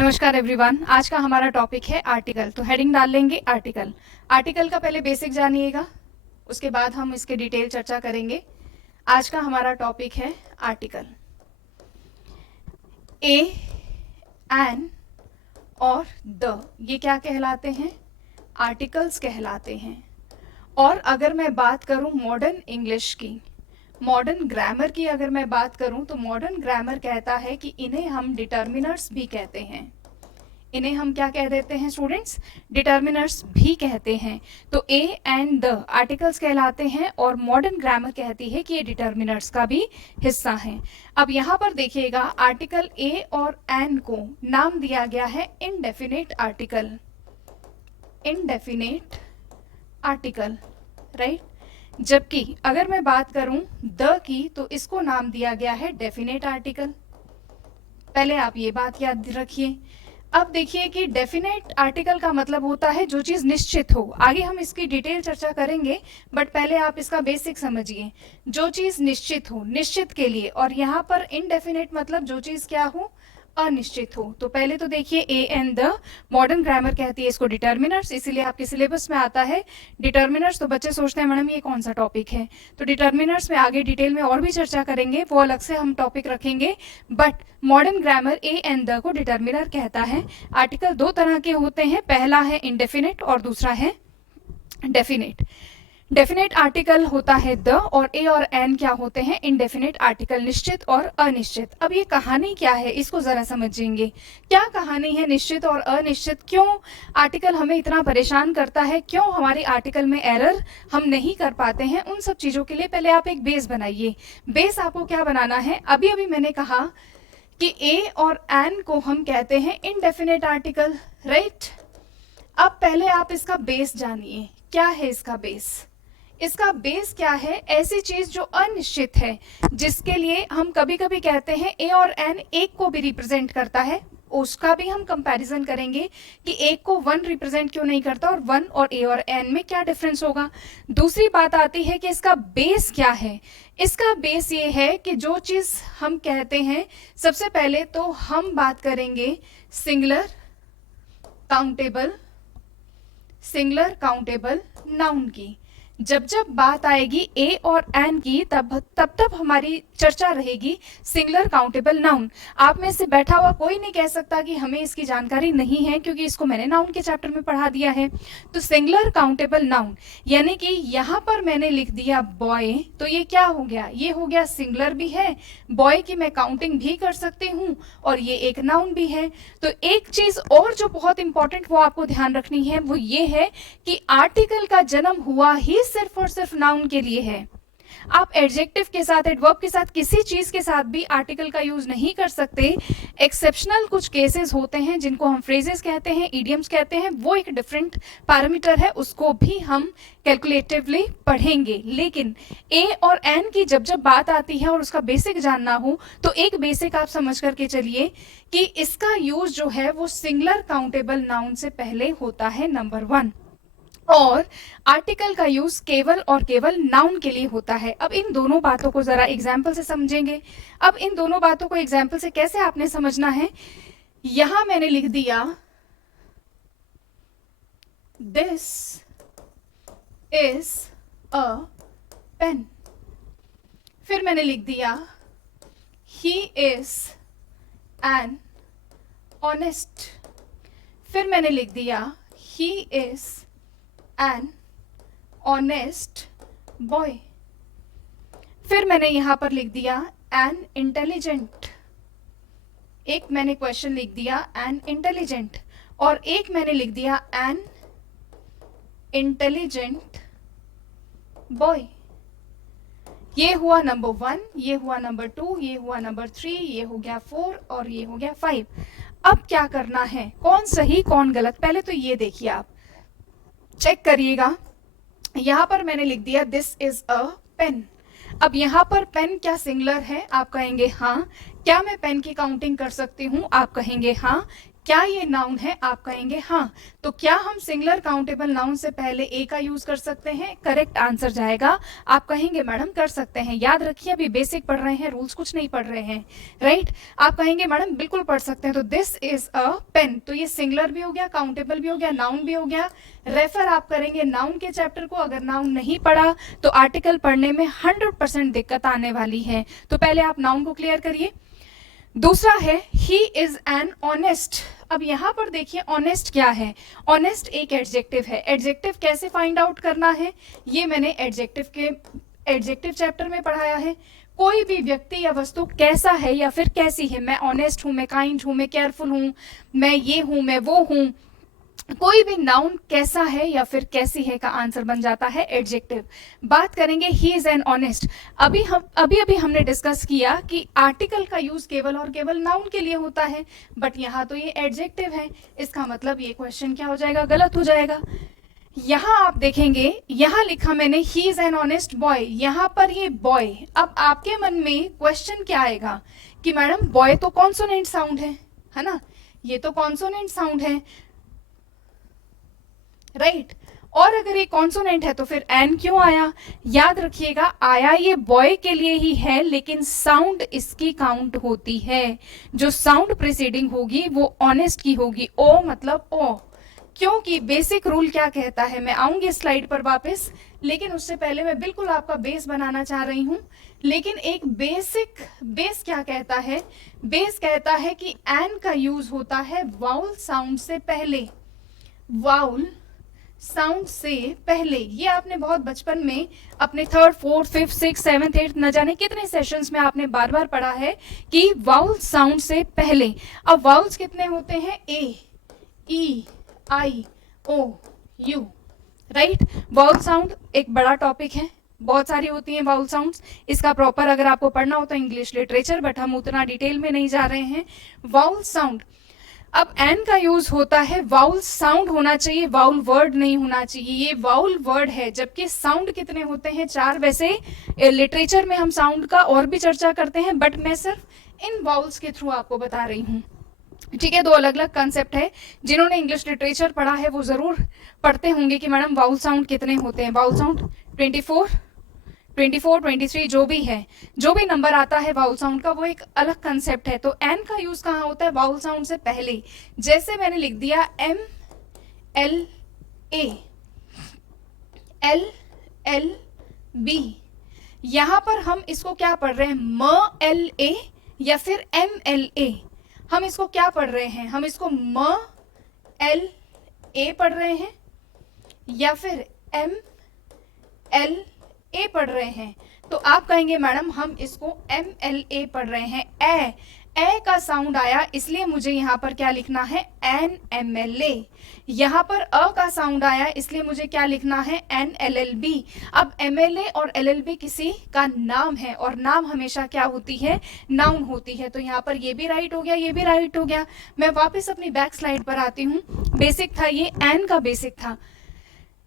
नमस्कार एवरीवन। आज का हमारा टॉपिक है आर्टिकल। तो हेडिंग डाल लेंगे आर्टिकल। आर्टिकल का पहले बेसिक जानिएगा, उसके बाद हम इसके डिटेल चर्चा करेंगे। आज का हमारा टॉपिक है आर्टिकल। ए, एन और द, ये क्या कहलाते हैं? आर्टिकल्स कहलाते हैं। और अगर मैं बात करूं मॉडर्न इंग्लिश की, मॉडर्न ग्रामर की अगर मैं बात करूं तो मॉडर्न ग्रामर कहता है कि इन्हें हम डिटर्मिनर्स भी कहते हैं। इन्हें हम क्या कह देते हैं स्टूडेंट्स? डिटर्मिनर्स भी कहते हैं। तो ए एंड द आर्टिकल्स कहलाते हैं और मॉडर्न ग्रामर कहती है कि ये डिटर्मिनर्स का भी हिस्सा हैं। अब यहाँ पर देखिएगा, आर्टिकल ए और एन को नाम दिया गया है indefinite article. Indefinite article, right. जबकि अगर मैं बात करूं द की, तो इसको नाम दिया गया है डेफिनेट आर्टिकल। पहले आप ये बात याद रखिए। अब देखिए कि डेफिनेट आर्टिकल का मतलब होता है जो चीज निश्चित हो। आगे हम इसकी डिटेल चर्चा करेंगे, बट पहले आप इसका बेसिक समझिए। जो चीज निश्चित हो, निश्चित के लिए, और यहाँ पर इनडेफिनेट मतलब जो चीज क्या हो? अनिश्चित हो। तो पहले तो देखिए ए एंड द, मॉडर्न ग्रामर कहती है इसको डिटर्मिनर्स, इसीलिए आपके सिलेबस में आता है डिटर्मिनर्स। तो बच्चे सोचते हैं मैडम ये कौन सा टॉपिक है? तो डिटर्मिनर्स में आगे डिटेल में और भी चर्चा करेंगे, वो अलग से हम टॉपिक रखेंगे। But modern grammar A and the को डिटर्मिनर कहता है। आर्टिकल दो तरह के होते हैं, पहला है इनडेफिनेट और दूसरा है डेफिनेट। डेफिनेट आर्टिकल होता है द, और ए और एन क्या होते हैं? इनडेफिनेट आर्टिकल, निश्चित और अनिश्चित। अब ये कहानी क्या है, इसको जरा समझेंगे। क्या कहानी है निश्चित और अनिश्चित? क्यों आर्टिकल हमें इतना परेशान करता है? क्यों हमारी आर्टिकल में एरर हम नहीं कर पाते हैं? उन सब चीजों के लिए पहले आप एक बेस बनाइए। बेस आपको क्या बनाना है? अभी अभी मैंने कहा कि ए और एन को हम कहते हैं इनडेफिनेट आर्टिकल, राइट। अब पहले आप इसका बेस जानिए। क्या है इसका बेस? इसका बेस क्या है? ऐसी चीज जो अनिश्चित है, जिसके लिए हम कभी कभी कहते हैं ए और एन एक को भी रिप्रेजेंट करता है, उसका भी हम कंपैरिजन करेंगे कि एक को वन रिप्रेजेंट क्यों नहीं करता, और वन और ए और एन में क्या डिफरेंस होगा। दूसरी बात आती है कि इसका बेस क्या है। इसका बेस ये है कि जो चीज हम कहते हैं, सबसे पहले तो हम बात करेंगे singular countable, singular countable noun की। जब जब बात आएगी ए और एन की, तब हमारी चर्चा रहेगी सिंगुलर काउंटेबल नाउन। आप में से बैठा हुआ कोई नहीं कह सकता कि हमें इसकी जानकारी नहीं है, क्योंकि इसको मैंने नाउन के चैप्टर में पढ़ा दिया है। तो सिंगुलर काउंटेबल नाउन, यानी कि यहाँ पर मैंने लिख दिया बॉय, तो ये क्या हो गया? ये हो गया सिंगुलर भी है, बॉय की मैं काउंटिंग भी कर सकती हूँ, और ये एक नाउन भी है। तो एक चीज और जो बहुत इंपॉर्टेंट वो आपको ध्यान रखनी है, वो ये है कि आर्टिकल का जन्म हुआ ही सिर्फ और सिर्फ नाउन के लिए है। आप एडजेक्टिव के साथ, एडवर्ब के साथ, किसी चीज के साथ भी आर्टिकल का यूज नहीं कर सकते। एक्सेप्शनल कुछ केसेस होते हैं जिनको हम फ्रेजेस कहते हैं, इडियम्स कहते हैं, वो एक डिफरेंट पैरामीटर है, उसको भी हम कैलकुलेटिवली पढ़ेंगे। लेकिन ए और एन की जब जब बात आती है और उसका बेसिक जानना हो, तो एक बेसिक आप समझ करके चलिए कि इसका यूज जो है वो सिंगुलर काउंटेबल नाउन से पहले होता है, नंबर 1। और आर्टिकल का यूज केवल और केवल नाउन के लिए होता है। अब इन दोनों बातों को जरा एग्जाम्पल से समझेंगे। अब इन दोनों बातों को एग्जाम्पल से कैसे आपने समझना है, यहां मैंने लिख दिया दिस इज अ पेन, फिर मैंने लिख दिया ही इज एन ऑनेस्ट, फिर मैंने लिख दिया he is an honest boy, फिर मैंने यहां पर लिख दिया एन इंटेलिजेंट। एक मैंने क्वेश्चन लिख दिया एन इंटेलिजेंट, और एक मैंने लिख दिया एन इंटेलिजेंट बॉय। ये हुआ नंबर 1, ये हुआ नंबर 2, ये हुआ नंबर 3, ये हो गया 4 और ये हो गया 5। अब क्या करना है, कौन सही कौन गलत, पहले तो ये देखिए, आप चेक करिएगा। यहां पर मैंने लिख दिया दिस इज अ पेन। अब यहां पर पेन क्या सिंगुलर है? आप कहेंगे हाँ। क्या मैं पेन की काउंटिंग कर सकती हूँ? आप कहेंगे हाँ। क्या ये नाउन है? आप कहेंगे हाँ। तो क्या हम सिंगुलर काउंटेबल नाउन से पहले ए का यूज कर सकते हैं? करेक्ट आंसर जाएगा। आप कहेंगे मैडम कर सकते हैं। याद रखिए अभी बेसिक पढ़ रहे हैं, रूल्स कुछ नहीं पढ़ रहे हैं, राइट? आप कहेंगे मैडम बिल्कुल पढ़ सकते हैं। तो दिस इज अ पेन, तो ये सिंगुलर भी हो गया, काउंटेबल भी हो गया, नाउन भी हो गया। रेफर आप करेंगे नाउन के चैप्टर को। अगर नाउन नहीं पढ़ा तो आर्टिकल पढ़ने में 100% दिक्कत आने वाली है। तो पहले आप नाउन को क्लियर करिए। दूसरा है ही इज एन ऑनेस्ट। अब यहां पर देखिए ऑनेस्ट क्या है? ऑनेस्ट एक एडजेक्टिव है। एडजेक्टिव कैसे फाइंड आउट करना है? ये मैंने एडजेक्टिव चैप्टर में पढ़ाया है। कोई भी व्यक्ति या वस्तु कैसा है या फिर कैसी है, मैं ऑनेस्ट हूं, मैं काइंड हूं, मैं केयरफुल हूं, मैं ये हूं, मैं वो हूं, कोई भी नाउन कैसा है या फिर कैसी है का आंसर बन जाता है एडजेक्टिव। बात करेंगे ही इज एन ऑनेस्ट। अभी हमने डिस्कस किया कि आर्टिकल का यूज केवल और केवल नाउन के लिए होता है, बट यहाँ तो ये एडजेक्टिव है। इसका मतलब ये क्वेश्चन क्या हो जाएगा? गलत हो जाएगा। यहाँ आप देखेंगे, यहाँ लिखा मैंने he is an honest boy, यहाँ पर ये बॉय। अब आपके मन में क्वेश्चन क्या आएगा कि मैडम बॉय तो कॉन्सोनेंट साउंड है ना? ये तो कॉन्सोनेंट साउंड है, राइट? और अगर ये कॉन्सोनेंट है तो फिर एन क्यों आया? याद रखिएगा आया ये बॉय के लिए ही है, लेकिन साउंड इसकी काउंट होती है। जो साउंड प्रीसीडिंग होगी वो ऑनेस्ट की होगी। ओ मतलब ओ, क्योंकि बेसिक रूल क्या कहता है, मैं आऊंगी स्लाइड पर वापस, लेकिन उससे पहले मैं बिल्कुल आपका बेस बनाना चाह रही हूं। लेकिन एक बेस क्या कहता है? बेस कहता है कि एन का यूज होता है वाउल साउंड से पहले। वाउल साउंड से पहले, ये आपने बहुत बचपन में अपने 3rd 4th 5th 6th 7th 8th न जाने कितने सेशंस में आपने बार बार पढ़ा है कि वाउल साउंड से पहले। अब वाउल्स कितने होते हैं? ए, ई, आई, ओ, यू, राइट? वाउल साउंड एक बड़ा टॉपिक है, बहुत सारी होती हैं वाउल साउंड्स। इसका प्रॉपर अगर आपको पढ़ना हो तो इंग्लिश लिटरेचर, बट हम उतना डिटेल में नहीं जा रहे हैं। वाउल साउंड, अब एन का यूज होता है, वाउल साउंड होना चाहिए, वाउल वर्ड नहीं होना चाहिए। ये वाउल वर्ड है, जबकि साउंड कितने होते हैं? 4। वैसे लिटरेचर में हम साउंड का और भी चर्चा करते हैं, बट मैं सिर्फ इन वाउल्स के थ्रू आपको बता रही हूँ, ठीक है? 2 अलग अलग कंसेप्ट है। जिन्होंने इंग्लिश लिटरेचर पढ़ा है वो जरूर पढ़ते होंगे कि मैडम वाउल साउंड कितने होते हैं। वाउल साउंड 24, 23 जो भी है, जो भी नंबर आता है वाउल साउंड का, वो एक अलग कंसेप्ट है। तो एन का यूज कहाँ होता है? वाउल साउंड से पहले। जैसे मैंने लिख दिया M L A, L L B, यहां पर हम इसको क्या पढ़ रहे हैं? म एल ए या फिर एम एल ए? हम इसको क्या पढ़ रहे हैं? हम इसको म एल ए पढ़ रहे हैं या फिर एम एल ए पढ़ रहे हैं? तो आप कहेंगे मैडम हम इसको एम एल ए पढ़ रहे हैं। ए का साउंड आया, इसलिए मुझे यहाँ पर क्या लिखना है? N M L A. यहाँ पर अ का साउंड आया, इसलिए मुझे क्या लिखना है? N L L B. अब एम एल ए और एल एल बी किसी का नाम है, और नाम हमेशा क्या होती है? नाउन होती है। तो यहाँ पर ये भी राइट हो गया, ये भी राइट हो गया। मैं वापस अपनी बैक स्लाइड पर आती हूँ। बेसिक था ये, एन का बेसिक था,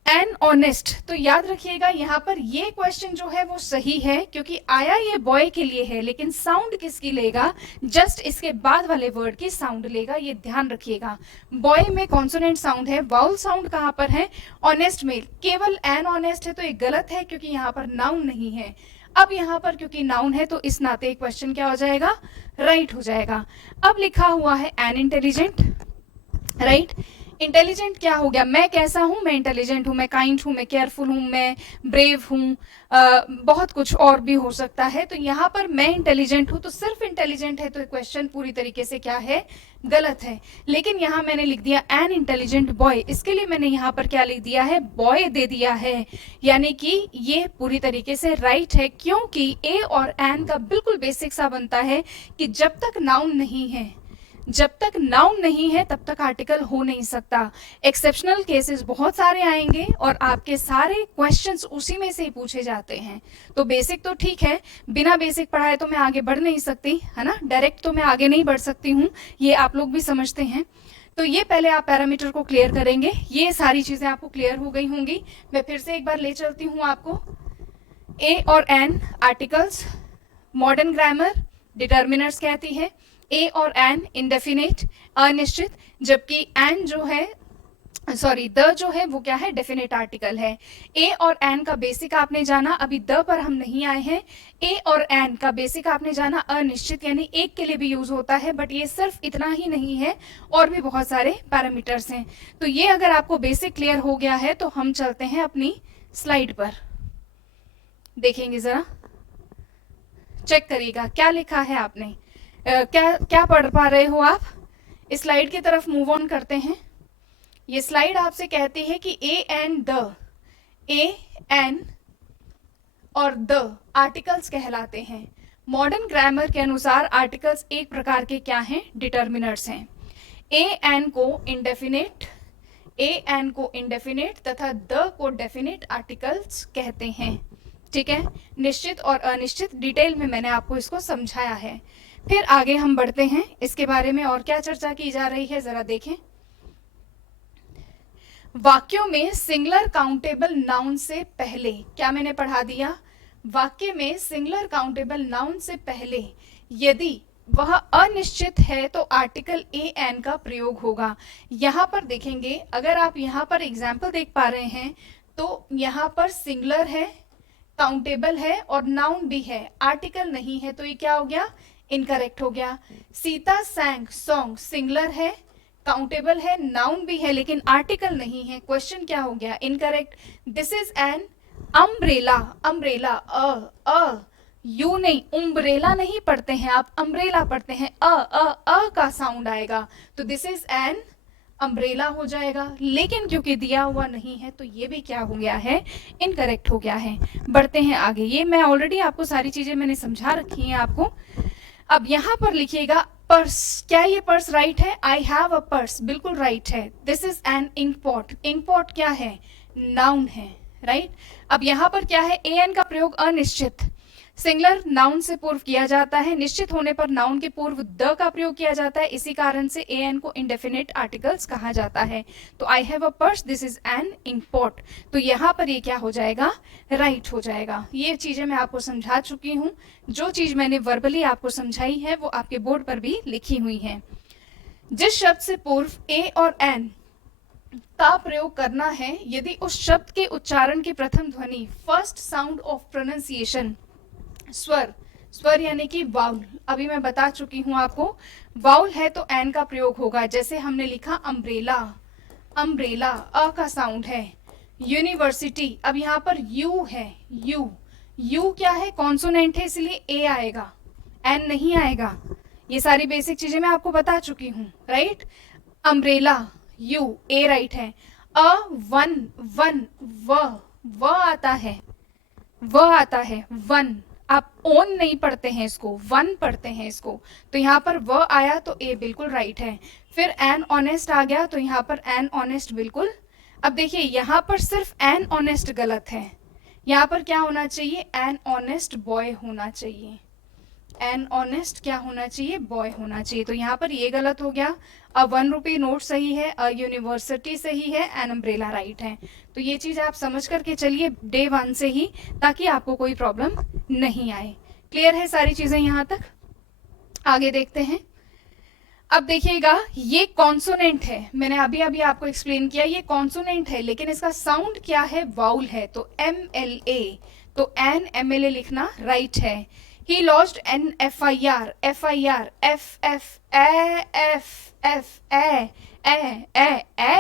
एन ऑनेस्ट। तो याद रखिएगा यहाँ पर ये क्वेश्चन जो है वो सही है, क्योंकि आया ये बॉय के लिए है, लेकिन साउंड किसकी लेगा? जस्ट इसके बाद वाले वर्ड की साउंड लेगा, ये ध्यान रखिएगा। बॉय में कॉन्सोनेंट साउंड है, वाउल साउंड कहाँ पर है? ऑनेस्ट में। केवल एन ऑनेस्ट है तो ये गलत है, क्योंकि यहाँ पर नाउन नहीं है। अब यहाँ पर क्योंकि नाउन है तो इस नाते क्वेश्चन क्या हो जाएगा? राइट हो जाएगा। अब लिखा हुआ है एन इंटेलिजेंट, राइट? इंटेलिजेंट क्या हो गया? मैं कैसा हूं? मैं इंटेलिजेंट हूं, मैं काइंड हूं, मैं केयरफुल हूं, मैं ब्रेव हूं, बहुत कुछ और भी हो सकता है। तो यहाँ पर मैं इंटेलिजेंट हूं, तो सिर्फ इंटेलिजेंट है तो क्वेश्चन पूरी तरीके से क्या है? गलत है। लेकिन यहाँ मैंने लिख दिया एन इंटेलिजेंट बॉय, इसके लिए मैंने यहाँ पर क्या लिख दिया है? बॉय दे दिया है, यानी कि ये पूरी तरीके से राइट है, क्योंकि ए और एन का बिल्कुल बेसिक सा बनता है कि जब तक नाउन नहीं है, जब तक नाउन नहीं है तब तक आर्टिकल हो नहीं सकता। एक्सेप्शनल केसेस बहुत सारे आएंगे और आपके सारे क्वेश्चंस उसी में से ही पूछे जाते हैं। तो बेसिक तो ठीक है, बिना बेसिक पढ़ाए तो मैं आगे बढ़ नहीं सकती, है ना? डायरेक्ट तो मैं आगे नहीं बढ़ सकती हूँ, ये आप लोग भी समझते हैं। तो ये पहले आप पैरामीटर को क्लियर करेंगे, ये सारी चीजें आपको क्लियर हो गई होंगी। मैं फिर से एक बार ले चलती हूँ आपको। ए और an articles, modern grammar determiners कहती है। ए और एन इंडेफिनेट अनिश्चित, जबकि एन जो है सॉरी द जो है वो क्या है, डेफिनेट आर्टिकल है। ए और एन का बेसिक आपने जाना, अभी द पर हम नहीं आए हैं। ए और एन का बेसिक आपने जाना अनिश्चित यानी एक के लिए भी यूज होता है, बट ये सिर्फ इतना ही नहीं है, और भी बहुत सारे पैरामीटर्स हैं। तो ये अगर आपको बेसिक क्लियर हो गया है तो हम चलते हैं अपनी स्लाइड पर, देखेंगे जरा, चेक करिएगा क्या लिखा है आपने, क्या पढ़ पा रहे हो आप। इस स्लाइड की तरफ मूव ऑन करते हैं। ये स्लाइड आपसे कहती है कि a and the, a an और द आर्टिकल्स कहलाते हैं। मॉडर्न ग्रामर के अनुसार आर्टिकल्स एक प्रकार के क्या हैं, डिटर्मिनर्स हैं। ए एन को इंडेफिनेट, ए एन को इंडेफिनेट तथा द को डेफिनेट आर्टिकल्स कहते हैं। ठीक है, निश्चित और अनिश्चित डिटेल में मैंने आपको इसको समझाया है। फिर आगे हम बढ़ते हैं, इसके बारे में और क्या चर्चा की जा रही है जरा देखें। वाक्यों में सिंगुलर काउंटेबल नाउन से पहले, क्या मैंने पढ़ा दिया, वाक्य में सिंगुलर काउंटेबल नाउन से पहले यदि वह अनिश्चित है तो आर्टिकल ए एन का प्रयोग होगा। यहां पर देखेंगे, अगर आप यहां पर एग्जाम्पल देख पा रहे हैं तो यहां पर सिंगुलर है, काउंटेबल है और नाउन भी है, आर्टिकल नहीं है, तो ये क्या हो गया, इनकरेक्ट हो गया। सीता सैंग सॉन्ग सिंगुलर है, काउंटेबल है, नाउन भी है, लेकिन आर्टिकल नहीं है, क्वेश्चन क्या हो गया, incorrect. This is an umbrella, umbrella a you नहीं, उम्ब्रेला नहीं पढ़ते हैं आप, अम्ब्रेला पढ़ते हैं, अ का साउंड आएगा, तो दिस इज एन अम्ब्रेला हो जाएगा। लेकिन क्योंकि दिया हुआ नहीं है तो ये भी क्या हो गया है, इनकरेक्ट हो गया है। बढ़ते हैं आगे, ये मैं ऑलरेडी आपको सारी चीजें मैंने समझा रखी हैं आपको। अब यहाँ पर लिखिएगा पर्स, क्या ये पर्स राइट है, आई हैव अ पर्स, बिल्कुल राइट है। This is an inkpot, inkpot क्या है, नाउन है, राइट। अब यहाँ पर क्या है, ए एन का प्रयोग अनिश्चित, सिंगुलर नाउन से पूर्व किया जाता है, निश्चित होने पर नाउन के पूर्व द का प्रयोग किया जाता है, इसी कारण से ए एन को इंडेफिनेट आर्टिकल्स कहा जाता है। तो I have a purse, this is an inkpot, तो यहाँ पर ये क्या हो जाएगा, राइट हो जाएगा। ये चीजें मैं आपको समझा चुकी हूँ, जो चीज मैंने वर्बली आपको समझाई है वो आपके बोर्ड पर भी लिखी हुई है। जिस शब्द से पूर्व ए और एन का प्रयोग करना है, यदि उस शब्द के उच्चारण की प्रथम ध्वनि, फर्स्ट साउंड ऑफ प्रोनाउंसिएशन, स्वर, स्वर यानी कि वाउल, अभी मैं बता चुकी हूं आपको, वाउल है तो एन का प्रयोग होगा। जैसे हमने लिखा अम्ब्रेला, अम्ब्रेला अ का साउंड है। यूनिवर्सिटी, अब यहाँ पर यू है, यू, यू क्या है, कॉन्सोनेंट है, इसलिए ए आएगा, एन नहीं आएगा। ये सारी बेसिक चीजें मैं आपको बता चुकी हूँ, right. Umbrella, you, A right है। अ, वन, वन, व आता है, व आता है, वन, आप ओन नहीं पढ़ते हैं इसको, वन पढ़ते हैं इसको, तो यहाँ पर व आया तो ए बिल्कुल राइट है। फिर एन ऑनेस्ट आ गया तो यहाँ पर एन ऑनेस्ट बिल्कुल। अब देखिए यहाँ पर सिर्फ एन ऑनेस्ट गलत है, यहाँ पर क्या होना चाहिए, एन ऑनेस्ट बॉय होना चाहिए, एन ऑनेस्ट क्या होना चाहिए, बॉय होना चाहिए, तो यहाँ पर ये गलत हो गया। अ 1 रुपी नोट सही है, अ यूनिवर्सिटी सही है, एन अम्ब्रेला राइट है। तो ये चीज आप समझ करके चलिए डे 1 से ही, ताकि आपको कोई प्रॉब्लम नहीं आए। क्लियर है सारी चीजें यहाँ तक, आगे देखते हैं। अब देखिएगा, ये कॉन्सोनेंट है, मैंने अभी अभी आपको एक्सप्लेन किया, ये कॉन्सोनेंट है, लेकिन इसका साउंड क्या है, वाउल है, तो MLA, तो एन MLA लिखना राइट है। He lodged an FIR, FIR, F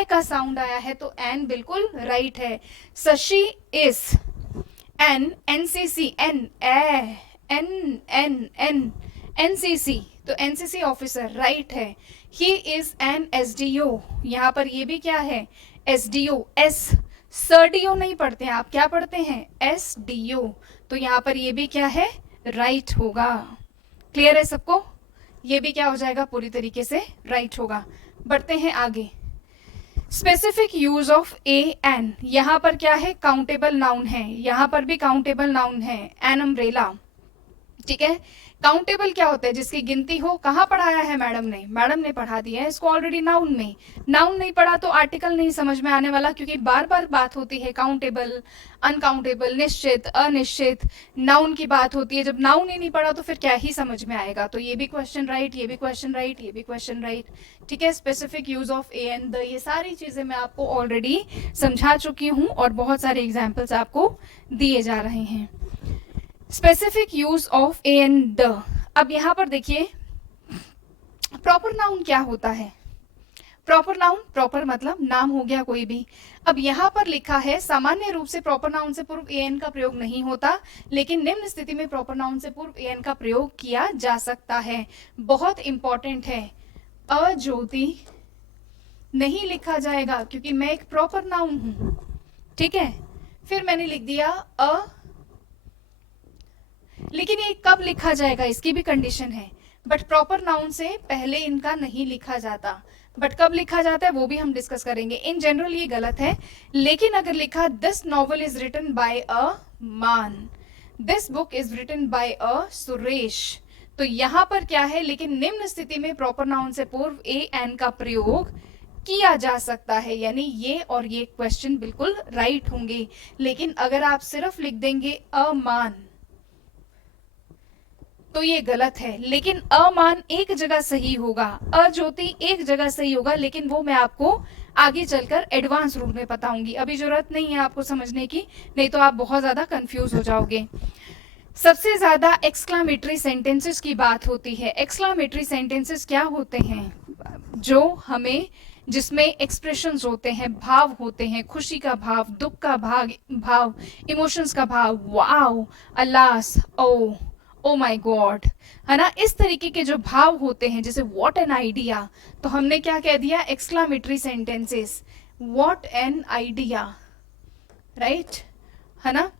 का साउंड आया है तो एन बिल्कुल राइट है। Shashi is an NCC, NCC, तो NCC ऑफिसर राइट है। He is an SDO, यहाँ पर ये भी क्या है, SDO, SDO नहीं पढ़ते हैं आप, क्या पढ़ते हैं, SDO, तो यहाँ पर ये भी क्या है, राइट होगा। क्लियर है सबको, ये भी क्या हो जाएगा, पूरी तरीके से राइट होगा। बढ़ते हैं आगे। Specific use of a an, यहां पर क्या है, काउंटेबल नाउन है, यहां पर भी काउंटेबल नाउन है, एन अम्ब्रेला, ठीक है। काउंटेबल क्या होता है? जिसकी गिनती हो। कहाँ पढ़ाया है मैडम ने? मैडम ने पढ़ा दिया है इसको ऑलरेडी नाउन में। नाउन नहीं पढ़ा तो आर्टिकल नहीं समझ में आने वाला, क्योंकि बार बार बात होती है काउंटेबल, अनकाउंटेबल, निश्चित, अनिश्चित, नाउन की बात होती है। जब नाउन ही नहीं पढ़ा तो फिर क्या ही समझ में आएगा? तो ये भी क्वेश्चन राइट, ये भी क्वेश्चन राइट, ये भी क्वेश्चन राइट। ठीक है, specific use of a and the, ये सारी चीजें मैं आपको ऑलरेडी समझा चुकी हूँ और बहुत सारे एग्जाम्पल्स आपको दिए जा रहे हैं। Specific use of a and the. अब यहां पर देखिए प्रॉपर नाउन क्या होता है? प्रॉपर नाउन, प्रॉपर मतलब नाम हो गया कोई भी। अब यहां पर लिखा है सामान्य रूप से प्रॉपर नाउन से पूर्व एन का प्रयोग नहीं होता, लेकिन निम्न स्थिति में प्रॉपर नाउन से पूर्व एन का प्रयोग किया जा सकता है। बहुत इंपॉर्टेंट है, अज्योति नहीं लिखा जाएगा क्योंकि मैं एक प्रॉपर नाउन हूं। ठीक है, फिर मैंने लिख दिया अ, लेकिन ये कब लिखा जाएगा इसकी भी कंडीशन है। बट प्रॉपर नाउन से पहले इनका नहीं लिखा जाता, बट कब लिखा जाता है वो भी हम डिस्कस करेंगे। इन जनरल ये गलत है, लेकिन अगर लिखा this novel is written by a man, this book is written by a Suresh, तो यहां पर क्या है? लेकिन निम्न स्थिति में प्रॉपर नाउन से पूर्व ए एन का प्रयोग किया जा सकता है, यानी ये और ये क्वेश्चन बिल्कुल राइट होंगे। लेकिन अगर आप सिर्फ लिख देंगे अमान तो ये गलत है। लेकिन अमान एक जगह सही होगा, अज्योति एक जगह सही होगा, लेकिन वो मैं आपको आगे चलकर एडवांस रूप में बताऊंगी। अभी जरूरत नहीं है आपको समझने की, नहीं तो आप बहुत ज्यादा कंफ्यूज हो जाओगे। सबसे ज्यादा एक्सक्लामेटरी सेंटेंसेस की बात होती है। एक्सक्लामेटरी सेंटेंसेस क्या होते हैं? जो हमें, जिसमें एक्सप्रेशंस होते हैं, भाव होते हैं, खुशी का भाव, दुख का भाव, इमोशंस का भाव, वाओ, अलास, ओ, ओ माई गॉड, है ना, इस तरीके के जो भाव होते हैं, जैसे व्हाट एन आइडिया, तो हमने क्या कह दिया? Exclamatory sentences, what an idea, right, है ना।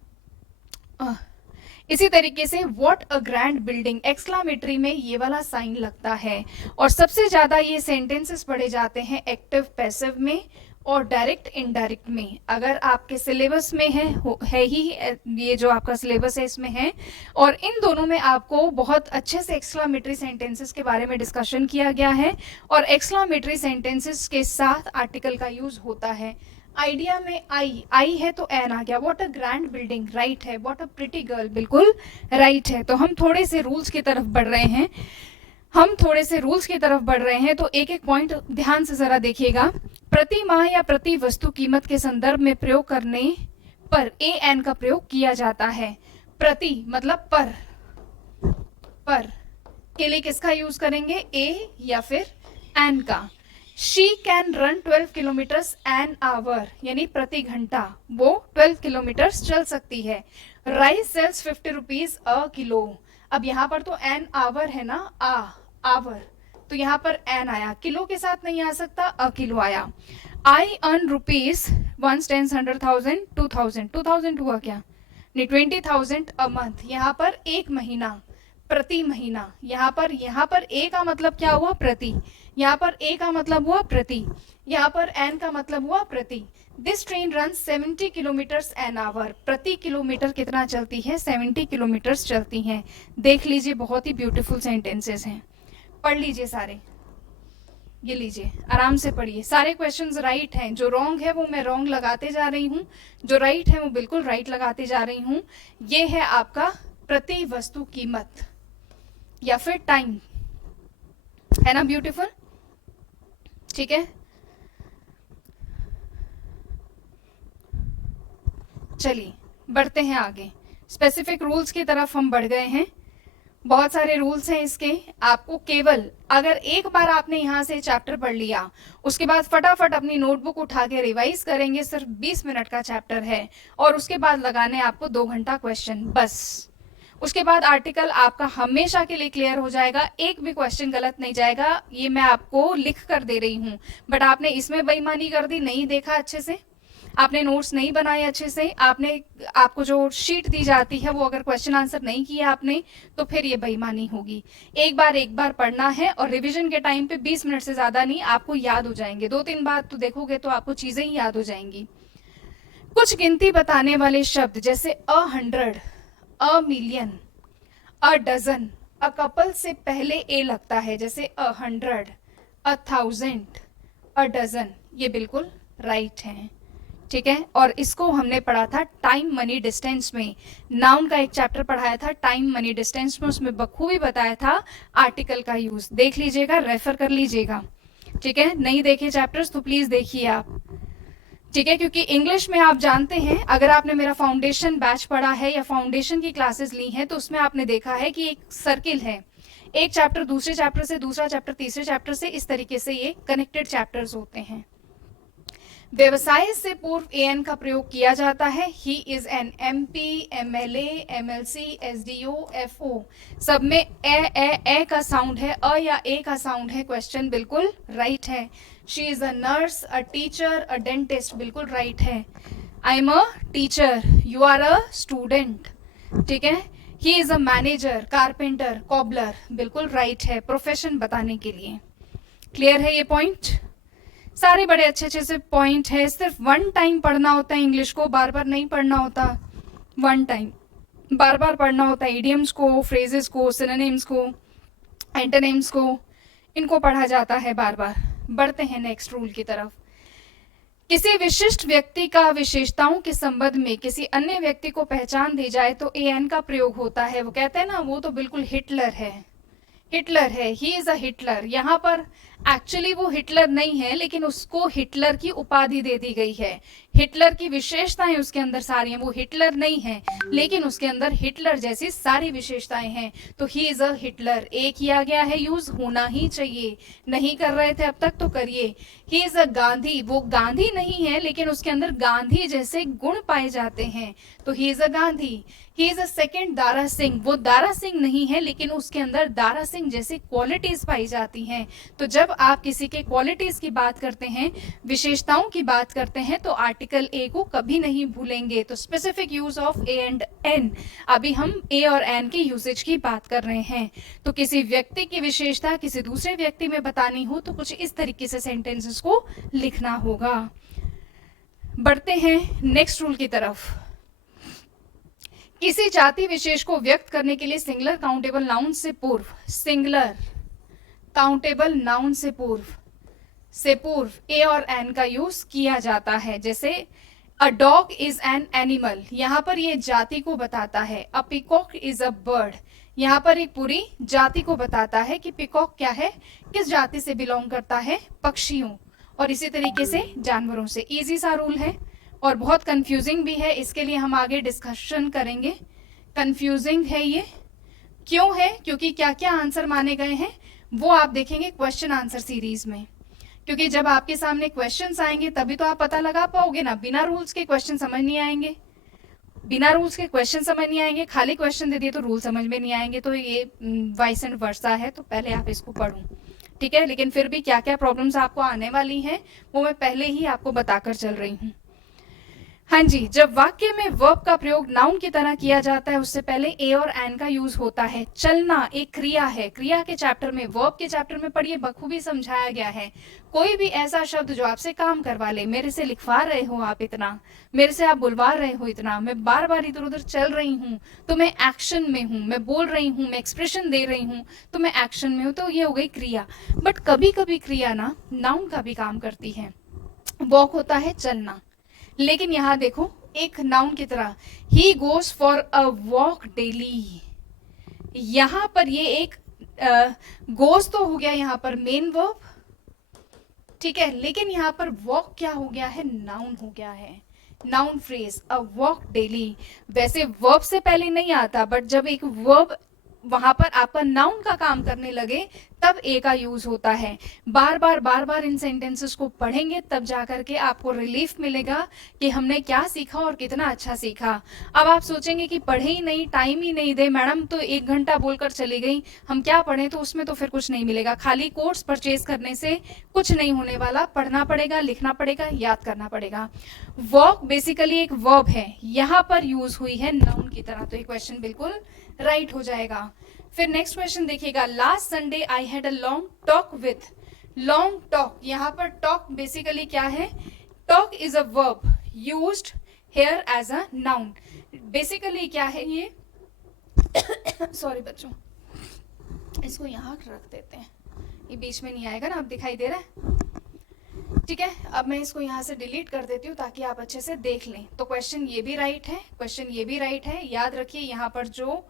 इसी तरीके से what a grand building, exclamatory में ये वाला साइन लगता है। और सबसे ज्यादा ये सेंटेंसेस पढ़े जाते हैं एक्टिव पैसिव में और डायरेक्ट इनडायरेक्ट में। अगर आपके सिलेबस में है ही ये जो आपका सिलेबस है इसमें है, और इन दोनों में आपको बहुत अच्छे से एक्सक्लामेटरी सेंटेंसेस के बारे में डिस्कशन किया गया है। और एक्सक्लामेटरी सेंटेंसेस के साथ आर्टिकल का यूज होता है। आइडिया में आई है तो एन आ गया। What a grand building, right है। व्हाट अ प्रिटी गर्ल, बिल्कुल राइट है। तो हम थोड़े से रूल्स की तरफ बढ़ रहे हैं, तो एक एक पॉइंट ध्यान से जरा देखिएगा। प्रति माह या प्रति वस्तु कीमत के संदर्भ में प्रयोग करने पर ए एन का प्रयोग किया जाता है। प्रति मतलब पर के लिए किसका यूज करेंगे? ए या फिर एन का। She can run 12 kilometres an hour, यानी प्रति घंटा वो 12 किलोमीटर्स चल सकती है। Rice sells 50 rupees a kilo. अब यहाँ पर तो एन आवर है ना, आवर, तो यहाँ पर एन आया, किलो के साथ नहीं आ सकता, अ किलो आया। आई अर्न रुपीज 1 10 100,000 2000 हुआ क्या? नहीं, 20,000 अ मंथ। यहाँ पर एक महीना, प्रति महीना। यहाँ पर ए का मतलब क्या हुआ? प्रति। यहाँ पर ए का मतलब हुआ प्रति, यहाँ पर एन का मतलब हुआ प्रति। This train run 70 kilometres an our, प्रति किलोमीटर कितना चलती है? 70 किलोमीटर्स चलती हैं। देख लीजिए, बहुत ही ब्यूटीफुल सेंटेंसेस हैं, पढ़ लीजिए सारे, ये लीजिए आराम से पढ़िए। सारे क्वेश्चंस राइट हैं, जो रॉन्ग है वो मैं रॉन्ग लगाते जा रही हूँ, जो राइट है वो बिल्कुल राइट लगाते जा रही हूँ। ये है आपका प्रति वस्तु कीमत या फिर टाइम, है ना ब्यूटीफुल? ठीक है, चलिए बढ़ते हैं आगे। स्पेसिफिक रूल्स की तरफ हम बढ़ गए हैं। बहुत सारे रूल्स हैं इसके। आपको केवल अगर एक बार आपने यहाँ से चैप्टर पढ़ लिया, उसके बाद फटाफट अपनी नोटबुक उठा के रिवाइज करेंगे। सिर्फ 20 मिनट का चैप्टर है और उसके बाद लगाने आपको 2 घंटा क्वेश्चन, बस। उसके बाद आर्टिकल आपका हमेशा के लिए क्लियर हो जाएगा, एक भी क्वेश्चन गलत नहीं जाएगा। ये मैं आपको लिख कर दे रही हूँ, बट आपने इसमें बेईमानी कर दी, नहीं देखा अच्छे से, आपने नोट्स नहीं बनाए अच्छे से, आपको जो शीट दी जाती है वो अगर क्वेश्चन आंसर नहीं किया आपने, तो फिर ये बेईमानी होगी। एक बार पढ़ना है और रिवीजन के टाइम पे 20 मिनट से ज्यादा नहीं, आपको याद हो जाएंगे। 2-3 बार तो देखोगे तो आपको चीजें ही याद हो जाएंगी। कुछ गिनती बताने वाले शब्द जैसे 100, 1 मिलियन, 1 डजन, अ कपल से पहले ए लगता है, जैसे 100, 1000, अ डजन, ये बिल्कुल राइट है। ठीक है, और इसको हमने पढ़ा था टाइम मनी डिस्टेंस में, नाउन का एक चैप्टर पढ़ाया था टाइम मनी डिस्टेंस में, उसमें बखूबी बताया था आर्टिकल का यूज। देख लीजिएगा, रेफर कर लीजिएगा। ठीक है, नहीं देखे चैप्टर्स तो प्लीज देखिए आप। ठीक है, क्योंकि इंग्लिश में आप जानते हैं, अगर आपने मेरा फाउंडेशन बैच पढ़ा है या फाउंडेशन की क्लासेस ली हैं तो उसमें आपने देखा है कि एक सर्किल है, एक चैप्टर दूसरे चैप्टर से, दूसरा चैप्टर तीसरे चैप्टर से, इस तरीके से ये कनेक्टेड चैप्टर्स होते हैं। व्यवसाय से पूर्व एन का प्रयोग किया जाता है। He is an MP, MLA, MLC, SDO, FO, सब में ए का साउंड है, अ या ए का साउंड है। क्वेश्चन बिल्कुल राइट है। She is a nurse, a teacher, a dentist, बिल्कुल राइट है। I am a teacher, you are a student. ठीक है, he is a manager, carpenter, cobbler, बिल्कुल राइट है, प्रोफेशन बताने के लिए। क्लियर है ये पॉइंट? सारे बड़े अच्छे अच्छे से पॉइंट है, सिर्फ वन टाइम पढ़ना होता है इंग्लिश को, बार बार नहीं पढ़ना होता। वन टाइम बार बार पढ़ना होता है, इडियम्स को, फ्रेजेस को, सिनोनिम्स को, एंटोनिम्स को, इनको पढ़ा जाता है बार बार। बढ़ते हैं नेक्स्ट रूल की तरफ। किसी विशिष्ट व्यक्ति का विशेषताओं के संबंध में किसी अन्य व्यक्ति को पहचान दी जाए तो एन का प्रयोग होता है। वो कहते हैं ना, वो तो बिल्कुल हिटलर है, हिटलर है, ही इज अ हिटलर। यहाँ पर एक्चुअली वो हिटलर नहीं है, लेकिन उसको हिटलर की उपाधि दे दी गई है। हिटलर की विशेषताएं उसके अंदर सारी हैं, वो हिटलर नहीं है लेकिन उसके अंदर हिटलर जैसी सारी विशेषताएं हैं, तो ही इज अ हिटलर। एक किया गया है यूज, होना ही चाहिए, नहीं कर रहे थे अब तक तो करिए। ही इज अ गांधी, वो गांधी नहीं है लेकिन उसके अंदर गांधी जैसे गुण पाए जाते हैं, तो ही is a Gandhi. He is a second Dara Singh, वो दारा सिंह नहीं है लेकिन उसके अंदर दारा सिंह जैसी क्वालिटीज पाई जाती हैं। तो जब आप किसी के क्वालिटीज की बात करते हैं, विशेषताओं की बात करते हैं, तो आर्टिकल ए को कभी नहीं भूलेंगे। तो specific use of a and an, अभी हम ए और एन के यूसेज की बात कर रहे हैं। तो किसी व्यक्ति की विशेषता किसी दूसरे व्यक्ति में बतानी हो तो कुछ इस तरीके से सेंटेंसेस को लिखना होगा। बढ़ते हैं नेक्स्ट रूल की तरफ। किसी जाति विशेष को व्यक्त करने के लिए सिंगुलर काउंटेबल नाउन से पूर्व, सिंगुलर काउंटेबल नाउन से पूर्व ए और एन का यूज किया जाता है। जैसे a dog is an animal, यहाँ पर ये जाति को बताता है। अ पिकॉक इज अ बर्ड, यहाँ पर एक पूरी जाति को बताता है कि पिकॉक क्या है, किस जाति से बिलोंग करता है, पक्षियों। और इसी तरीके से जानवरों से। इजी सा रूल है और बहुत कंफ्यूजिंग भी है, इसके लिए हम आगे डिस्कशन करेंगे। कंफ्यूजिंग है ये, क्यों है? क्योंकि क्या क्या आंसर माने गए हैं वो आप देखेंगे क्वेश्चन आंसर सीरीज में, क्योंकि जब आपके सामने क्वेश्चंस आएंगे तभी तो आप पता लगा पाओगे ना। बिना रूल्स के क्वेश्चन समझ नहीं आएंगे, बिना रूल्स के क्वेश्चन समझ नहीं आएंगे, खाली क्वेश्चन दे दिए तो रूल समझ में नहीं आएंगे। तो ये वाइस एंड वर्सा है, तो पहले आप इसको पढ़ो, ठीक है। लेकिन फिर भी क्या क्या प्रॉब्लम्स आपको आने वाली हैं वो मैं पहले ही आपको बताकर चल रही हूँ। हाँ जी, जब वाक्य में वर्ब का प्रयोग नाउन की तरह किया जाता है उससे पहले ए और एन का यूज होता है। चलना एक क्रिया है, क्रिया के चैप्टर में, वर्ब के चैप्टर में पढ़िए, बखूबी समझाया गया है। कोई भी ऐसा शब्द जो आपसे काम करवा ले, मेरे से लिखवा रहे हो आप इतना, मेरे से आप बुलवा रहे हो इतना, मैं बार बार इधर उधर चल रही हूँ तो मैं एक्शन में हूँ, मैं बोल रही हूँ, मैं एक्सप्रेशन दे रही हूँ तो मैं एक्शन में हूँ, तो ये हो गई क्रिया। बट कभी कभी क्रिया ना नाउन का भी काम करती है। वॉक होता है चलना, लेकिन यहाँ देखो एक नाउन की तरह, he goes for a walk daily, यहाँ पर ये एक गोज तो हो गया यहाँ पर मेन वर्ब, ठीक है, लेकिन यहाँ पर वॉक क्या हो गया है, नाउन हो गया है, noun phrase a walk daily. वैसे वर्ब से पहले नहीं आता, बट जब एक वर्ब वहां पर आपका नाउन का काम करने लगे तब ए का यूज होता है। बार बार इन सेंटेंसेस को पढ़ेंगे तब जाकर के आपको रिलीफ मिलेगा कि हमने क्या सीखा और कितना अच्छा सीखा। अब आप सोचेंगे कि पढ़े ही नहीं, टाइम ही नहीं दे मैडम, तो 1 घंटा बोलकर चली गई, हम क्या पढ़ें, तो उसमें तो फिर कुछ नहीं मिलेगा। खाली कोर्स परचेज करने से कुछ नहीं होने वाला, पढ़ना पड़ेगा, लिखना पड़ेगा, याद करना पड़ेगा। वॉक बेसिकली एक वर्ब है, यहाँ पर यूज हुई है नाउन की तरह, तो ये क्वेश्चन बिल्कुल राइट हो जाएगा। फिर नेक्स्ट क्वेश्चन देखिएगा, last Sunday I had a long talk with, long talk, यहाँ पर टॉक बेसिकली क्या है, talk is a verb used here as a noun. Basically क्या है ये सॉरी बच्चों, इसको यहाँ रख देते हैं, ये बीच में नहीं आएगा ना, अब दिखाई दे रहा है? ठीक है, अब मैं इसको यहाँ से डिलीट कर देती हूँ ताकि आप अच्छे से देख लें। तो क्वेश्चन ये भी राइट है, क्वेश्चन ये भी राइट है। याद रखिए यहाँ पर जो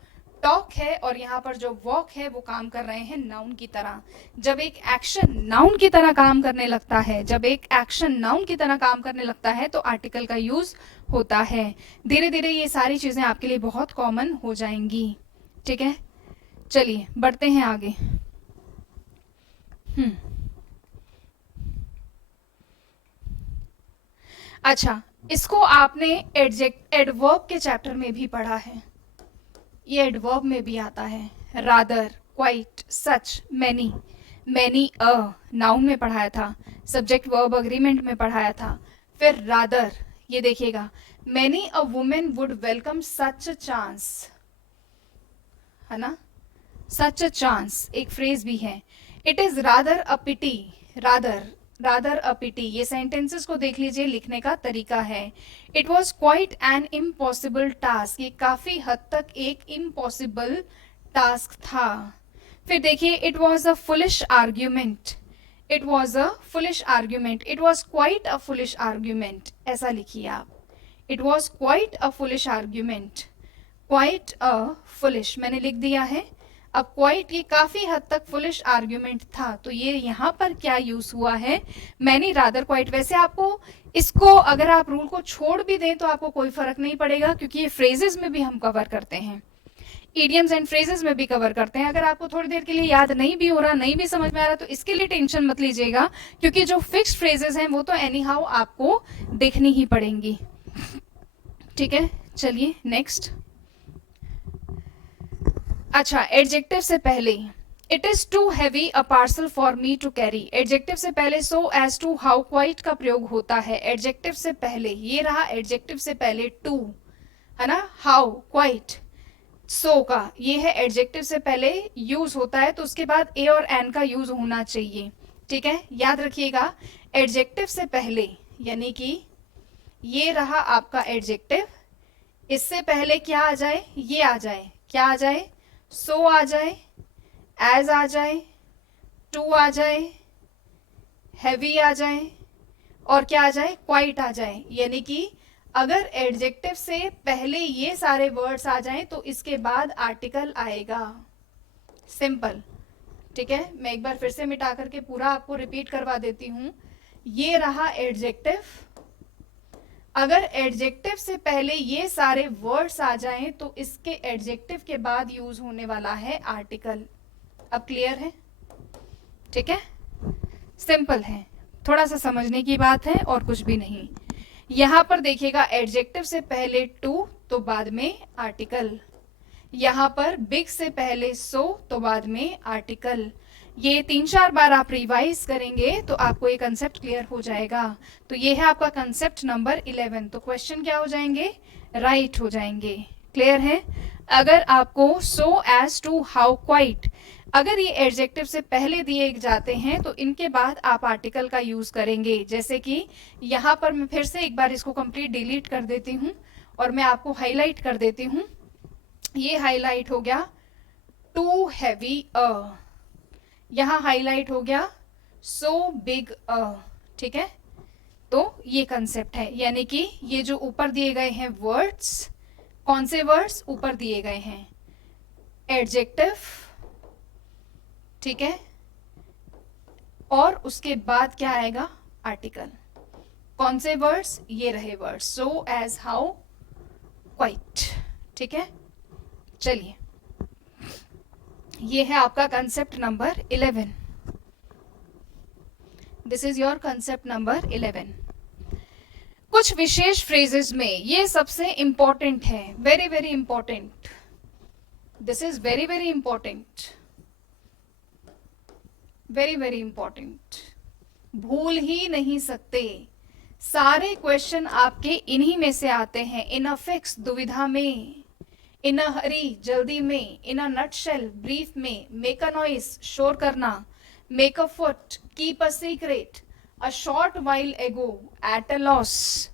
टॉक है और यहाँ पर जो वॉक है वो काम कर रहे हैं नाउन की तरह। जब एक एक्शन नाउन की तरह काम करने लगता है, जब एक एक्शन नाउन की तरह काम करने लगता है तो आर्टिकल का यूज होता है। धीरे धीरे ये सारी चीजें आपके लिए बहुत कॉमन हो जाएंगी। ठीक है, चलिए बढ़ते हैं आगे। अच्छा, इसको आपने एडवर्ब के चैप्टर में भी पढ़ा है, ये एडवर्ब में भी आता है। Rather, quite, such, many, many a noun में पढ़ाया था, सब्जेक्ट वर्ब अग्रीमेंट में पढ़ाया था। फिर रादर, ये देखिएगा, many a women would welcome such a chance, है ना, सच अ चांस एक फ्रेज भी है। It is rather a pity, rather a pity, ये सेंटेंसेस को देख लीजिए, लिखने का तरीका है। It was quite an impossible task, ये काफी हद तक एक इम्पॉसिबल टास्क था। फिर देखिए, it was a foolish argument, it was a foolish argument, it was quite a foolish argument, ऐसा लिखिए आप। It was quite a foolish argument, quite a foolish मैंने लिख दिया है। अब क्वाइट ये काफी हद तक फुलिश आर्ग्यूमेंट था, तो ये यहाँ पर क्या यूज हुआ है, मैनी रादर क्वाइट। वैसे आपको इसको अगर आप रूल को छोड़ भी दें तो आपको कोई फर्क नहीं पड़ेगा, क्योंकि ये फ्रेजेस में भी हम कवर करते हैं, इडियम्स एंड फ्रेजेस में भी कवर करते हैं। अगर आपको थोड़ी देर के लिए याद नहीं भी हो रहा, नहीं भी समझ में आ रहा, तो इसके लिए टेंशन मत लीजिएगा, क्योंकि जो फिक्स्ड फ्रेजेस हैं वो तो एनी हाउ आपको देखनी ही पड़ेंगी। ठीक है, चलिए नेक्स्ट। अच्छा, एडजेक्टिव से पहले, it is too heavy a parcel for me to carry, adjective से पहले so as too, how, quite का प्रयोग होता है एडजेक्टिव से पहले। ये रहा एडजेक्टिव से पहले टू, है ना, हाउ, क्वाइट, सो का, ये है एडजेक्टिव से पहले यूज होता है, तो उसके बाद ए और एन का यूज होना चाहिए। ठीक है, याद रखिएगा, एडजेक्टिव से पहले, यानी कि ये रहा आपका एडजेक्टिव, इससे पहले क्या आ जाए, ये आ जाए, क्या आ जाए, सो आ जाए, एज आ जाए, टू आ जाए, हैवी आ जाए, और क्या आ जाए, क्वाइट आ जाए। यानी कि अगर एडजेक्टिव से पहले ये सारे वर्ड्स आ जाएं तो इसके बाद आर्टिकल आएगा। सिंपल। ठीक है, मैं एक बार फिर से मिटा करके पूरा आपको रिपीट करवा देती हूं। ये रहा एडजेक्टिव, अगर एडजेक्टिव से पहले ये सारे वर्ड्स आ जाएं तो इसके एडजेक्टिव के बाद यूज होने वाला है आर्टिकल। अब क्लियर है? ठीक है, सिंपल है, थोड़ा सा समझने की बात है और कुछ भी नहीं। यहां पर देखिएगा, एडजेक्टिव से पहले टू तो बाद में आर्टिकल, यहां पर बिग से पहले सो तो बाद में आर्टिकल। ये 3-4 बार आप रिवाइज करेंगे तो आपको ये कंसेप्ट क्लियर हो जाएगा। तो ये है आपका कंसेप्ट नंबर 11। तो क्वेश्चन क्या हो जाएंगे, राइट हो जाएंगे। क्लियर है? अगर आपको so as too, how, quite, अगर ये एडजेक्टिव से पहले दिए जाते हैं तो इनके बाद आप आर्टिकल का यूज करेंगे। जैसे कि यहाँ पर मैं फिर से एक बार इसको कंप्लीट डिलीट कर देती हूँ और मैं आपको हाईलाइट कर देती हूँ। ये हाईलाइट हो गया टू हैवी अ, यहाँ हाईलाइट हो गया सो बिग अ। ठीक है, तो ये कंसेप्ट है, यानी कि ये जो ऊपर दिए गए हैं वर्ड्स, कौन से वर्ड्स ऊपर दिए गए हैं, एडजेक्टिव, ठीक है, और उसके बाद क्या आएगा, आर्टिकल। कौन से वर्ड्स, ये रहे words, so, as, how, quite. ठीक है, चलिए, ये है आपका concept number 11। This is your concept number 11। कुछ विशेष फ्रेजेस में ये सबसे इंपॉर्टेंट है, very very important, this is very very important, very very important, भूल ही नहीं सकते। सारे क्वेश्चन आपके इन्हीं में से आते हैं। इन अ फिक्स, दुविधा में, इन अ हरी, जल्दी में, इन अ नटशेल, ब्रीफ में, मेक अ नॉइस, शोर करना, make a foot, keep a secret, a short while ago, at a loss,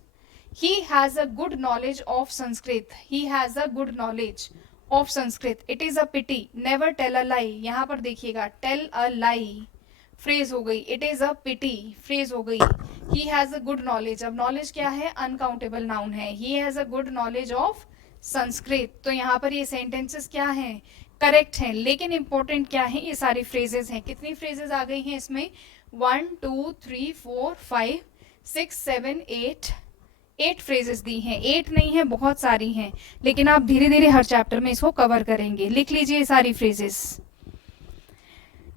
he has a good knowledge of Sanskrit, he has a good knowledge, of Sanskrit. It is a pity. Never tell a lie. यहाँ पर देखिएगा, tell a lie phrase हो गई, it is a pity phrase हो गई. He has a good knowledge. अब knowledge क्या है? अनकाउंटेबल नाउन है. He has a good knowledge of Sanskrit. तो यहाँ पर ये सेंटेंसेस क्या हैं? करेक्ट हैं. लेकिन इंपॉर्टेंट क्या है? ये सारी फ्रेजेस हैं. कितनी फ्रेजेस आ गई हैं इसमें? 1 2 3 4 5 6 7 8 फ्रेजेस दी हैं. 8 नहीं है, बहुत सारी हैं, लेकिन आप धीरे धीरे हर चैप्टर में इसको कवर करेंगे. लिख लीजिए सारी फ्रेजेस.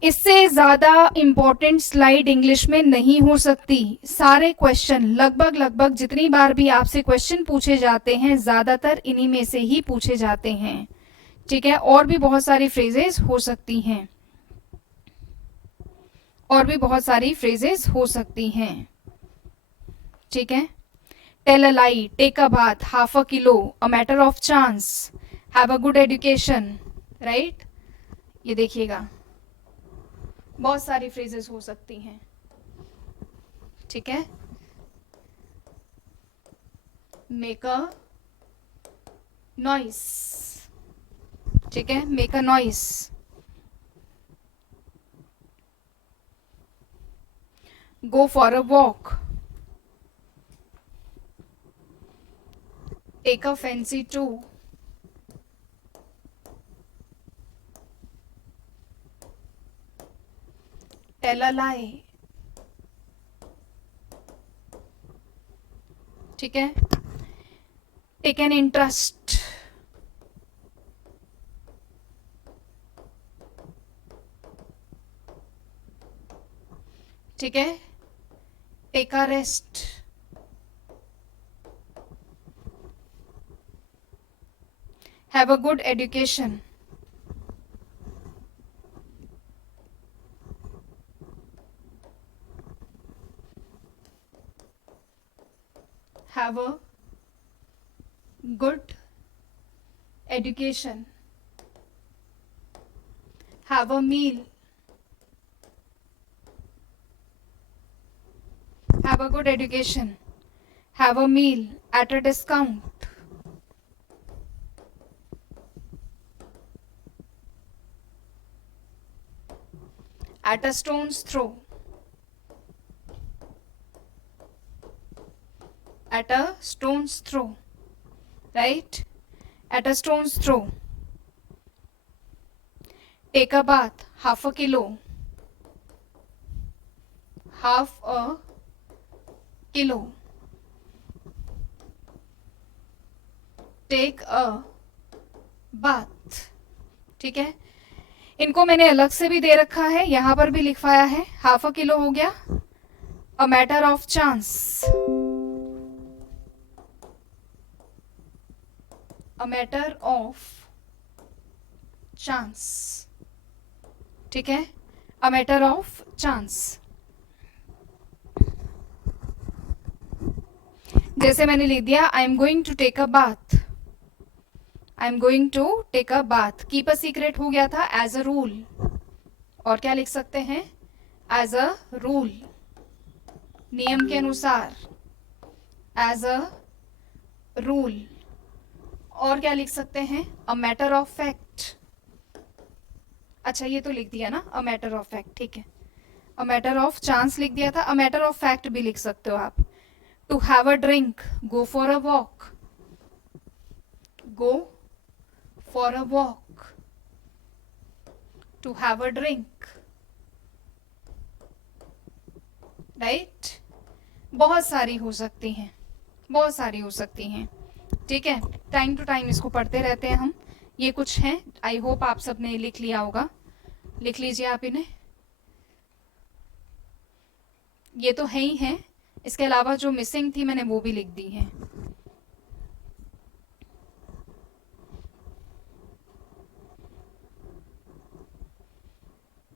इससे ज्यादा इंपॉर्टेंट स्लाइड इंग्लिश में नहीं हो सकती. सारे क्वेश्चन लगभग जितनी बार भी आपसे क्वेश्चन पूछे जाते हैं, ज्यादातर इन्हीं में से ही पूछे जाते हैं. ठीक है. और भी बहुत सारी फ्रेजेस हो सकती हैं, और भी बहुत सारी फ्रेजेस हो सकती हैं. ठीक है. Tell a lie, take a bath, half a kilo, a matter of chance, have a good education. Right. ये देखिएगा, बहुत सारी फ्रेजेस हो सकती हैं. ठीक है. Make a noise. ठीक है. Make a noise. Go for a walk. Take a fancy to. Tell a lie. ठीक है. Take an interest. ठीक है. Take a rest. Have a good education. Have a good education. Have a meal. Have a good education. Have a meal at a discount. At a stone's throw. At a stone's throw. Right? At a stone's throw. Take a bath, half a kilo. Half a kilo. Take a bath. ठीक है. इनको मैंने अलग से भी दे रखा है, यहां पर भी लिखवाया है. हाफ अ किलो हो गया. A matter of chance. A matter of chance. ठीक है. A matter of chance. जैसे मैंने लिख दिया, I am going to take a bath. I am going to take a bath. Keep a secret हो गया था, एज अ रूल. और क्या लिख सकते हैं? एज अ रूल, नियम के अनुसार. As a rule. और क्या लिख सकते हैं? A matter of fact. अच्छा, ये तो लिख दिया ना, अ मैटर ऑफ फैक्ट. ठीक है. अ मैटर ऑफ चांस लिख दिया था, अ मैटर ऑफ फैक्ट भी लिख सकते हो आप. To have a drink, go for a walk. Go for a walk. To have a drink. Right. बहुत सारी हो सकती हैं, बहुत सारी हो सकती हैं. ठीक है. टाइम टू टाइम इसको पढ़ते रहते हैं हम. ये कुछ हैं, आई होप आप सबने लिख लिया होगा. लिख लीजिए आप इन्हें. ये तो है ही हैं, इसके अलावा जो मिसिंग थी मैंने वो भी लिख दी है.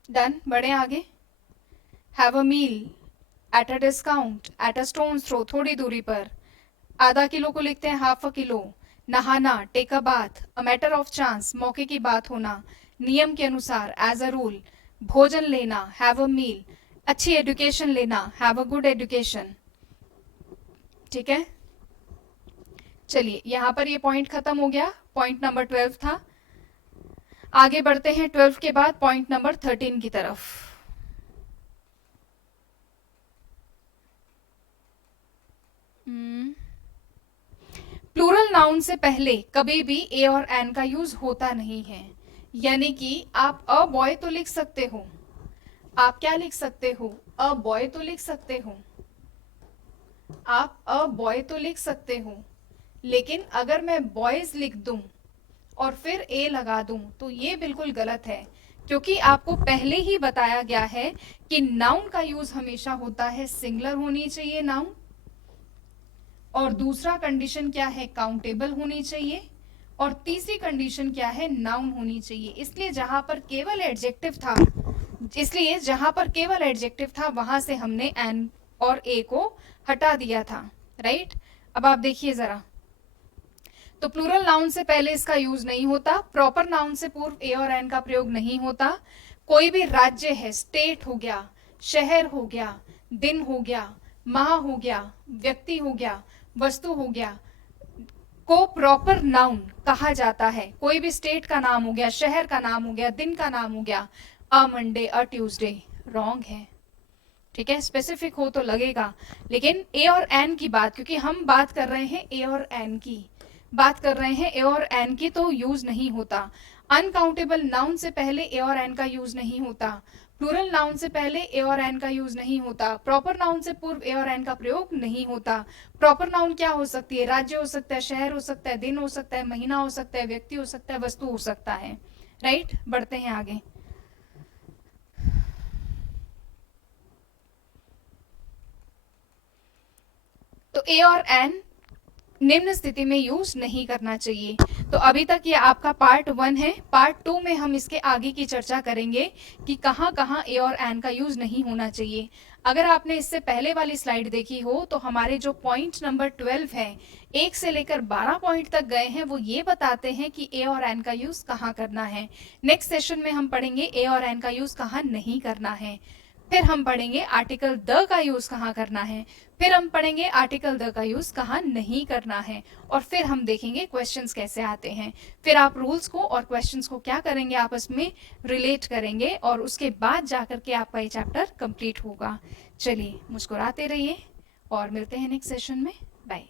डन. बढ़े आगे. Have a meal at a discount, at a stone throw, थोड़ी दूरी पर. आधा किलो को लिखते हैं हाफ अ किलो. नहाना, take a bath. A matter of chance, मौके की बात होना. नियम के अनुसार, एज अ रूल. भोजन लेना, हैव अ मील. अच्छी एजुकेशन लेना, हैव अ गुड एजुकेशन. ठीक है. चलिए, यहां पर ये पॉइंट खत्म हो गया. पॉइंट नंबर 12 था. आगे बढ़ते हैं 12 के बाद पॉइंट नंबर 13 की तरफ। प्लूरल नाउन से पहले कभी भी ए और एन का यूज होता नहीं है, यानी कि आप अ बॉय तो लिख सकते हो, आप क्या लिख सकते हो, अ बॉय तो लिख सकते हो, आप अ बॉय तो लिख सकते हो, लेकिन अगर मैं बॉयज लिख दूं और फिर ए लगा दूं तो ये बिल्कुल गलत है, क्योंकि आपको पहले ही बताया गया है कि नाउन का यूज हमेशा होता है, सिंगुलर होनी चाहिए नाउन, और दूसरा कंडीशन क्या है, काउंटेबल होनी चाहिए, और तीसरी कंडीशन क्या है, नाउन होनी चाहिए। इसलिए जहां पर केवल एडजेक्टिव था वहां से हमने एन और ए को हटा दिया था, राइट। अब आप देखिए जरा, तो प्लूरल नाउन से पहले इसका यूज नहीं होता, प्रॉपर नाउन से पूर्व ए और एन का प्रयोग नहीं होता, कोई भी राज्य है, स्टेट हो गया, शहर हो गया, दिन हो गया, माह हो गया, व्यक्ति हो गया, वस्तु हो गया, को प्रॉपर नाउन कहा जाता है। कोई भी स्टेट का नाम हो गया, शहर का नाम हो गया, दिन का नाम हो गया, अ मंडे, अ ट्यूसडे, रॉन्ग है, ठीक है। स्पेसिफिक हो तो लगेगा, लेकिन ए और एन की बात, क्योंकि हम बात कर रहे हैं ए और एन की, बात कर रहे हैं ए और एन की, तो यूज नहीं होता। अनकाउंटेबल नाउन से पहले ए और एन का यूज नहीं होता, प्लूरल नाउन से पहले ए और एन का यूज नहीं होता, प्रॉपर नाउन से पूर्व ए और एन का प्रयोग नहीं होता। प्रॉपर नाउन क्या हो सकती है, राज्य हो सकता है, शहर हो सकता है, दिन हो सकता है, महीना हो सकता है, व्यक्ति हो सकता है, वस्तु हो सकता है, राइट। बढ़ते हैं आगे। तो ए और एन निम्न स्थिति में यूज नहीं करना चाहिए। तो अभी तक ये आपका पार्ट 1 है। पार्ट 2 में हम इसके आगे की चर्चा करेंगे कि कहाँ कहाँ ए और एन का यूज नहीं होना चाहिए। अगर आपने इससे पहले वाली स्लाइड देखी हो तो हमारे जो पॉइंट नंबर 12 है, 1 से लेकर 12 पॉइंट तक गए हैं, वो ये बताते हैं कि ए और एन का यूज कहाँ करना है। नेक्स्ट सेशन में हम पढ़ेंगे ए और एन का यूज कहाँ नहीं करना है, फिर हम पढ़ेंगे आर्टिकल द का यूज कहाँ करना है, फिर हम पढ़ेंगे आर्टिकल द का यूज कहाँ नहीं करना है, और फिर हम देखेंगे क्वेश्चंस कैसे आते हैं। फिर आप रूल्स को और क्वेश्चंस को क्या करेंगे, आपस में रिलेट करेंगे, और उसके बाद जाकर के आपका ये चैप्टर कंप्लीट होगा। चलिए, मुस्कुराते रहिए और मिलते हैं नेक्स्ट सेशन में। बाय।